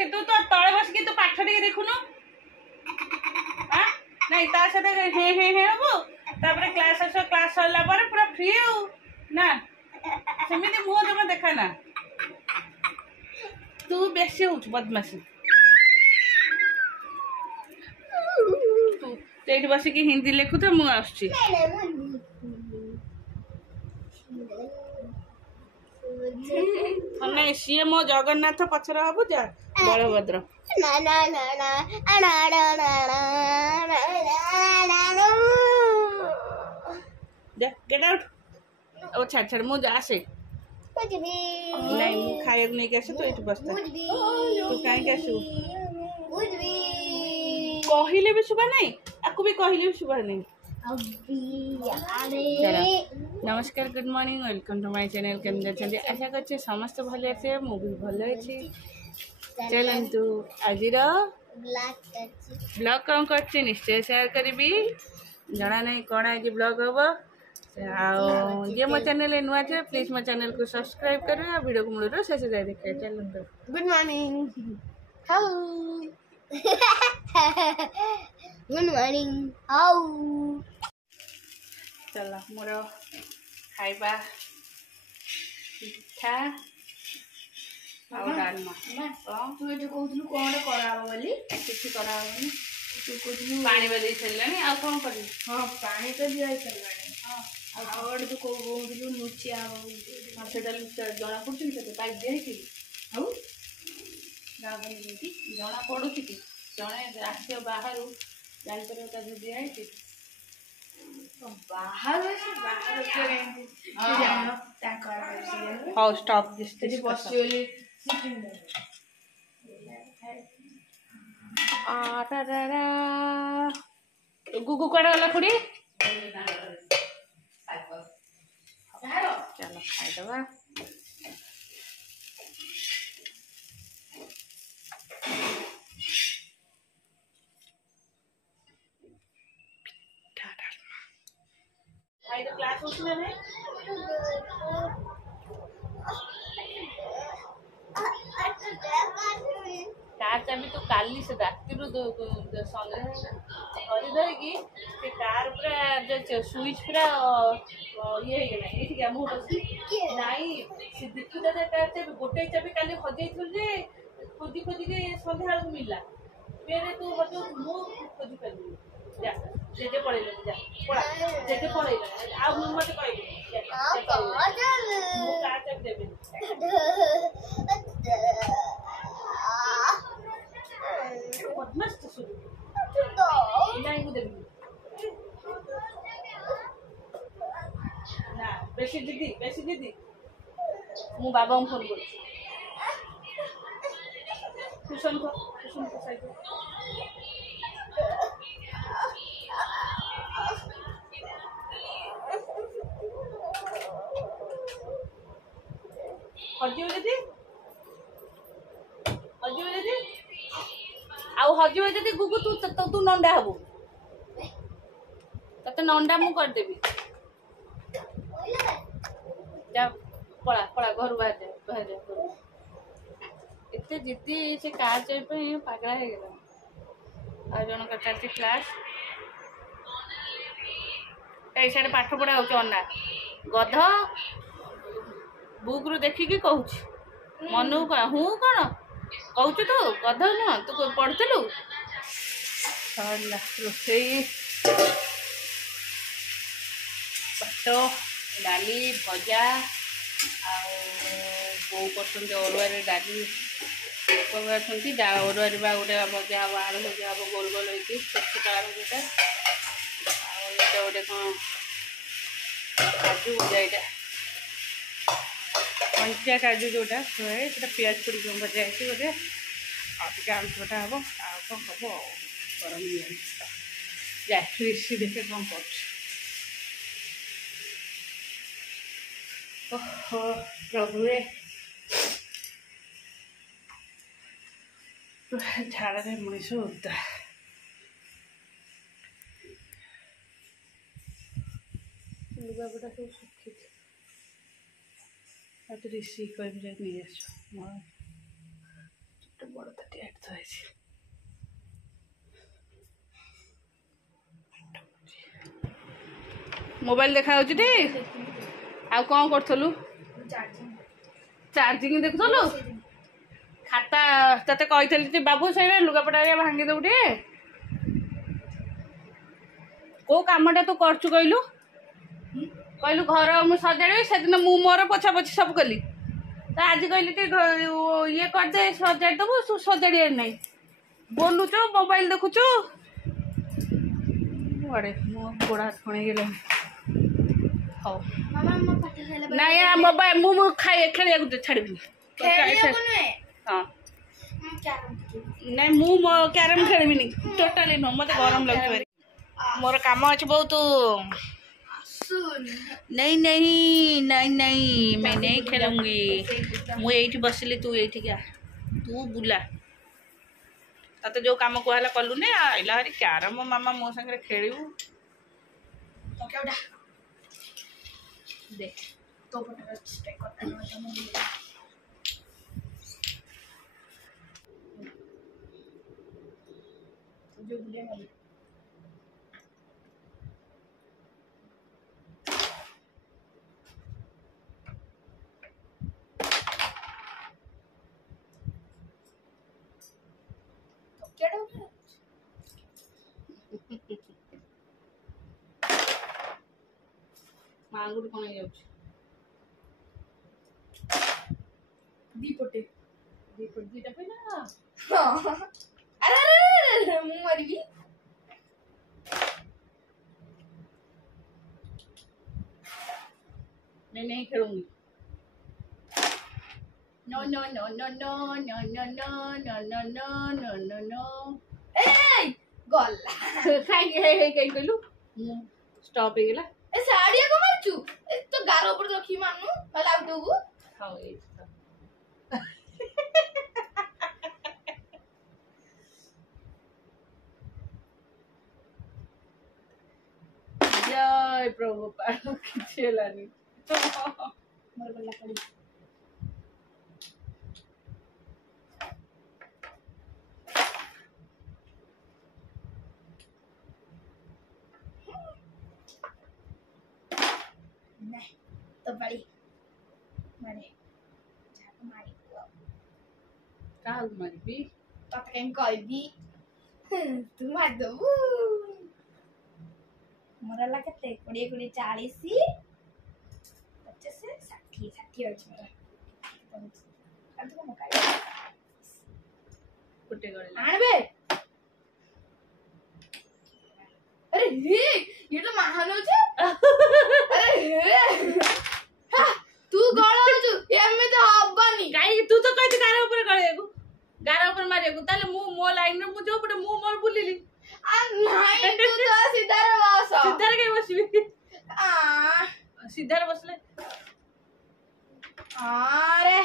बस तू तो तले बस के तू पाठ टिके देखुनु हां नहीं ता साथे हे हे हे हो तापर क्लास आस क्लास सरला पर पूरा फ्री हो ना सेमिति मुंह जमा देखा ना तू बेसी हो बदमाशी तू तेठी बस के हिंदी लिखु तो मु आछी नहीं सी मो जगन्नाथ पछर हबु जा बलभद्र ना ना ना ना ना ना ना गेट आउट ओ छाड़ छाड़ मु जा से नहीं मु खाए नहीं कैसे तो इट बसता तू काहे कैसे कहिले भी सुबह नहीं आपको भी कहिले भी सुबह नहीं नमस्कार good morning welcome to my channel केमन अच्छे आशा करछे समस्त भल अच्छे मु भी भल अच्छी चलतु आज ब्लॉग कौन कर निश्चय शेयर करी जना नहीं कौन आज ब्लॉग हम जे मो चैनल नुआ थे प्लीज मो चैनल को सब्सक्राइब करें वीडियो को मूल शेष जाए देखिए चलतु good morning how good morning how चल मोर खाइबा पिठा डालमा तू ये कहूलु कौन कराब बोली किसी कराबनी तू कहूलु पानी बदई छलानी आ कौन करी हां पानी तो दिया छलानी हां और तू कहूलु नुचिया सेटा जना पड़छ से पाइप दे कि आउ गाबनी जना पड़ुछ कि जने आसे बाहर जान पर का दिया है बाहर बाहर के जानो ता कर how stop this possibly sitting गुगु कड़ा वाला खुड़ी चलो खाई दबा तो क्लास उसमें है कार चाबी तो काली से राति संग्रह धरी धरिकी से कार पूरा जो स्विच पूरा ये ये मुझे नाई से देखु दादा कार चाबी गोटे चाबी काली हजई खोजी खोजी के संध्या मिलला फिर तू हजो मु खोजी पाली जा जेजे पड़ेले जा पड़ा जेजे पड़ेले आ मत कहबे मु कार चाबी देबे बदमाश तो शुरू नहीं मु देबी ना बेसी दीदी मु बाबा को फोन कर ट्यूशन को साइड हजियो जदी आउ हजियो जदी गुगु तू तू नंडा हबो तते नंडा मु कर देबी जा पड़ा पड़ा घर बाहर जा इतने जिद्दी से कार चल पे पागला है गेला आ जन का चलती क्लास ए साडे पाठ पढ़ा हो अन्ना गध बुक रु देखिकी कहूँ मनु कौन हूँ कौन कहूँ तू गध नुह तू पढ़ुलु रोषे भात डाली भजा आउ कर अरुआ डाली अरुआ गोटे भजा हम आलू भजा हम गोल गोल होता आलू जोटा गोटे कौन काजू भजा यहाँ कंचा काजू जोटा है पियाज पड़ी भजा है बोले आलू छोटा हम कौन हम गरम जा ऋषि देखे कौन कर प्रभुए झाड़े मनीष उदा लुगापटा सब सुखी ऋषि कह नहीं आस बड़ ताटिया तो है मोबाइल देखा होची टी आ कौन करथलु चार्जिंग देखुथलु खाता तते कहिथलि बाबू सही लुगापटा भांगी दउ टे को कामटा तू करछु कहलु कहलु घर मु सजाड़ी से दिन मु मोर पोछा पोछी सब कली तो आज कहली ये कर दे सजाड़ी दबु सजाड़ी नहीं बोलुच मोबाइल देखुचु बड़े मो गोड़ा खणे गेले हो नहीं मोबाइल मु खाए खेलिया छाड़बी हाँ नहीं मु कैरम खेलबी टोटाली नो मत गरम लगे मोर काम अच्छे बहुत नहीं नहीं नहीं नहीं मैं नहीं खेलूंगी मु ये बसली तू ये क्या तू बुला तते जो काम कहला कलु ने आइला हरी कैरम मामा मो संगे खेलू देख तो जो बुले वाली मांगुर कोन जाउछ दीपटे दीपट दीटा पहिला हां अरे मु मरबी मैं नहीं खेलूंगी no no no no no no no no no no no no no ए गल्ला खाइ कहलु स्टॉप हे गेला ए साड़िया को मारचू ए तो गारो ऊपर रखी मानू भला उठबू हां ए जय प्रभु किछेलानी मोर बल्ला पड़ी नहीं तो बड़ी मारे जाको मारी काल मारी भी पापा कहीं कहबी तू मार दबू मोर ला केते 20 20 40 50 60 60 अछि मोर अब तो मकाई कुटे गले आनबे अरे हे ये तो महान हो छे अरे हे तू गळो छु एमे तो हब्बानी काई तू तो कहत गारा ऊपर गळेगु गारा ऊपर मारेगु ताले मु मो लाइन में मु जो पटे मु मोर बुलिली आ नहीं तू तो सीधा रे बस सीधा रे के बसबी आ सीधा रे बसले अरे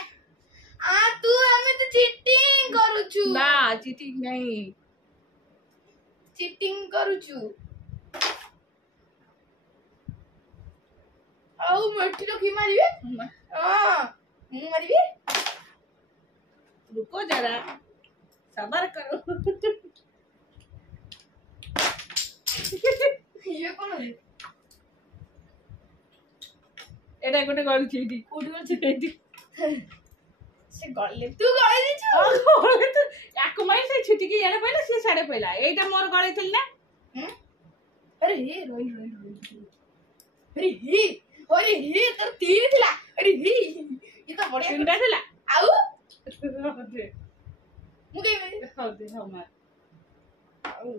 आ तू हमें तो चीटिंग करू छु ना चीटिंग नहीं चीटिंग करू छु आउ मट्टी रखी मारिबे हां मु मारिबे रुको जरा सबर करो ये कौन है एटा गोटे गल छीटी कोठी गल छीटी से गले तू गले दिछु गले तो याको माई से छीटी के याडे पहिला से साडे पहिला एटा मोर गले थिल ना अरे हे रोई रोई रोई अरे हे तर तीन थिला अरे हे ये तो बढ़िया तीनटा थिला आउ दे मुके हां दे हां मार आउ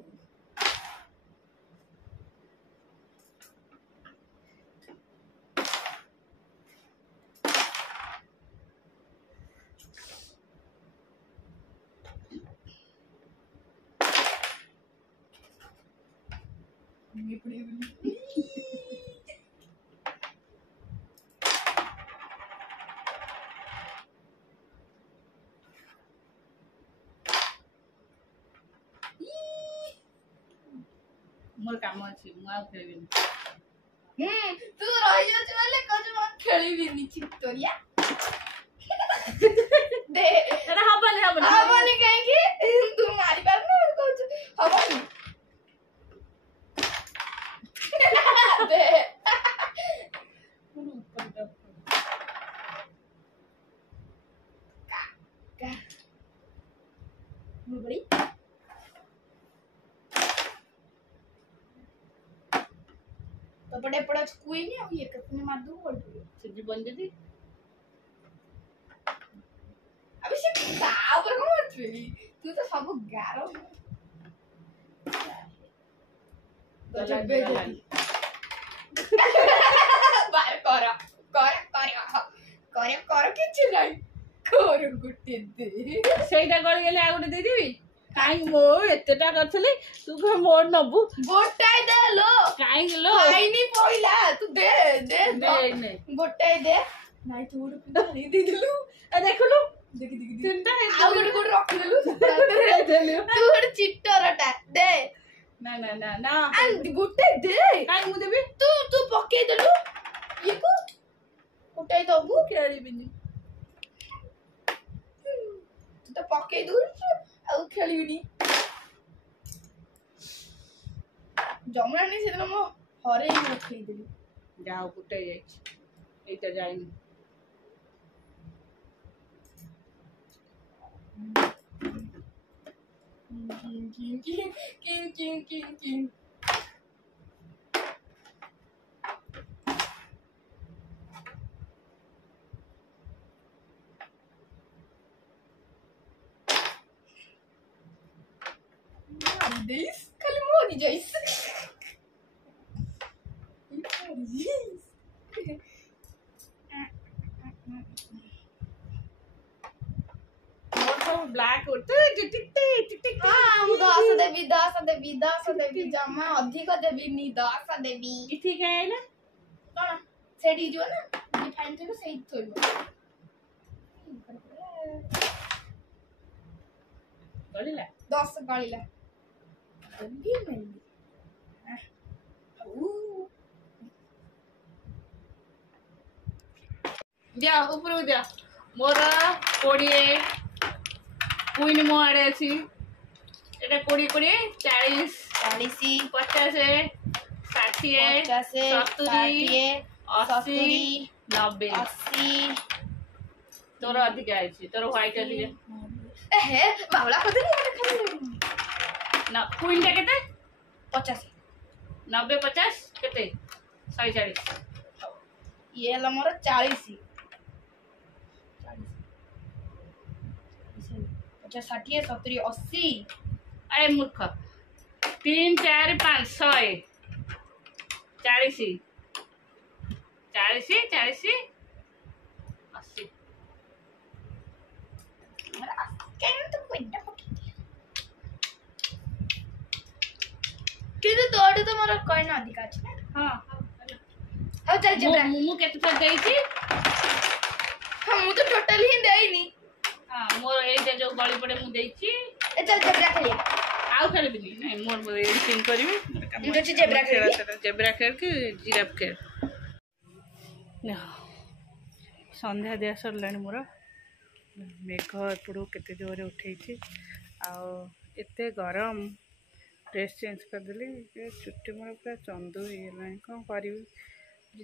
ये पड़ी मोर काम अछि मु आ खेलिबिन तू रहि जाछ वाले कज म खेलिबिन चित्तोरिया दे अरे हबनी हबनी हबनी कहीं तू मारी पार ना कुछ हबनी दे का बड़ी तो बड़े बड़ा कोई नहीं अब ये कितने मार दूं बोल सिद्धि बन जदी अबे से का ऊपर कौन चली तू तो सब गारो तो जब बेजती बार करो किछ नहीं करो गुट्टे दे ସେଇଟା ଗଳି ଗଲେ ଆଉ ଗୋଟେ ଦେଇଦେବି କାଇଁ ମୋ ଏତେଟା କରିଥିଲି ତୁ କହ ମୋର ନବୁ ଗୋଟାଇ ଦେ लो କାଇଁ लो ଖାଇନି ପଇଲା ତୁ ଦେ ଦେ ନେ ଗୋଟାଇ ଦେ ନାଇଁ ତୁ ଗୋଟେ ପିନ୍ଧାରି ଦେ ଦେଲୁ ଏ ଦେଖିଲୁ ଦେଖି ଦେଖି ତିନିଟା ଆଉ ଗୋଟେ କୋଉଠି ରଖି ଦେଲୁ ତୁ ଗୋଟେ ଚିଟରଟା ଦେ ନା ନା ନା ନା ଗୋଟାଇ ଦେ କାଇଁ ମୁଁ ଦେବି ତୁ ପକେଇ ଦେଲୁ ଇକୁ ଗୋଟାଇ ଦବୁ ଖେଳିବିନି ତୁ ତ ପକେଇ ଦଉଛୁ ଆଉ ଖେଳିବିନି ଜମରାଣୀ ସେଦିନ ମୁଁ ହରେଇ ରଖେଇଦେଲି ଯାଉ ଗୋଟେ ଯାଇଛି ଏଇଟା ଯାଇନି କିଂ This खाली मोरी जाइस मोर सब ब्लैक होते टिक टिक हां मु 10 देवी जमा अधिक देवी नी 10 देवी ठीक है ना कोन सेडी जो ना डिफाइन थे सही थोइबो गलिला 10 गलिला देवी मेली दिया ऊपर दिया मोर 20 कुइन मो आड़े अछि एटा 20 40 40 50 60 70 80 90 तोर अधिक आइछि तोर व्हाइट अधिक हे बावला को दे ना कुइन का केते 50 90 50 केते 140 ये ला मोर 40 50 60 70 80 अरे मूर्ख 3 4 5 6 40 40 80 केन तो कोइटा किंतु तोड़ तो मोर कॉइन अधिक अछि ना हां हां चल जेब्रा मु केते थर देइछि हां मु तो टोटल ही देइनी हां मोर ए जे जो गली पड़े मु देइछि ए चल जेब्रा खेलिया आउ खेलबिनी नहीं मोर एडिटिंग करबी मु तो जेब्रा खेलिया जेब्रा खेल के जिराफ खेल संध्या दिया सरलाणी मोर मेघ एपड़ू केते जोरे उठेछि आते गरम ड्रेस चेंज करदेली चुट्टी मोर पूरा चंदू हो कौन करी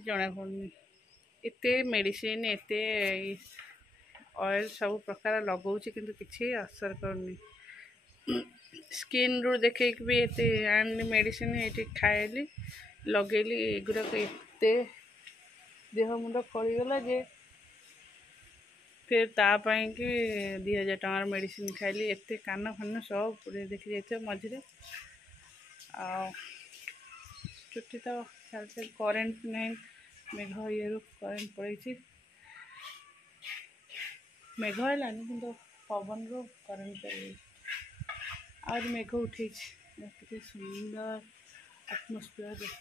जना पड़नी एत मेडिसिन एत ऑयल सब प्रकार लगाऊँ किंतु किसी असर करनी स्किन रू देखे भी एत आनी मेडिसिन ये खाइली लगेली एगुड़ाक एत देह मुंड फलीगला जे फिर तापाई कि 2000 टंकार मेडिसिन खाइली एत कान फान सब पूरे देखी जाइए मझे चुट्टी तो चल करेन्ट नहीं मेघ ये करेन्ट पड़े मेघ है कि पवन रू करेन्ट पड़े आज मेघ उठे सुंदर आटमोस्फियर देख